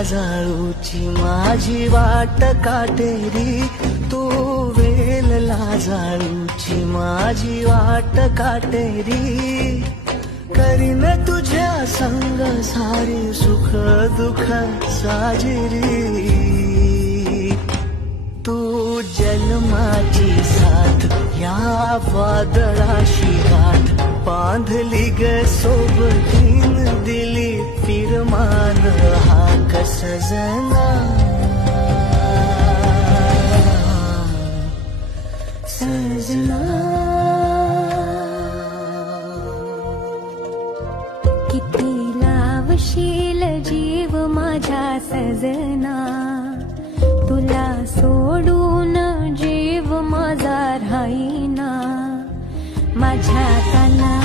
लाजाळूची माझी वाट काटेरी, तू वेल लाजाळूची माझी वाट काटेरी, करीन तुझ्या संग सारी सुख दुःख साजिरी, तू जन्माची साथ या वादळाशी गाठ बांधली ग सोबतीन, दिली फिरमान हाक सजना सजना। किती लावशील जीव माझ्या सजना, तुला सोडून जीव माझा राहीना, माझ्या काना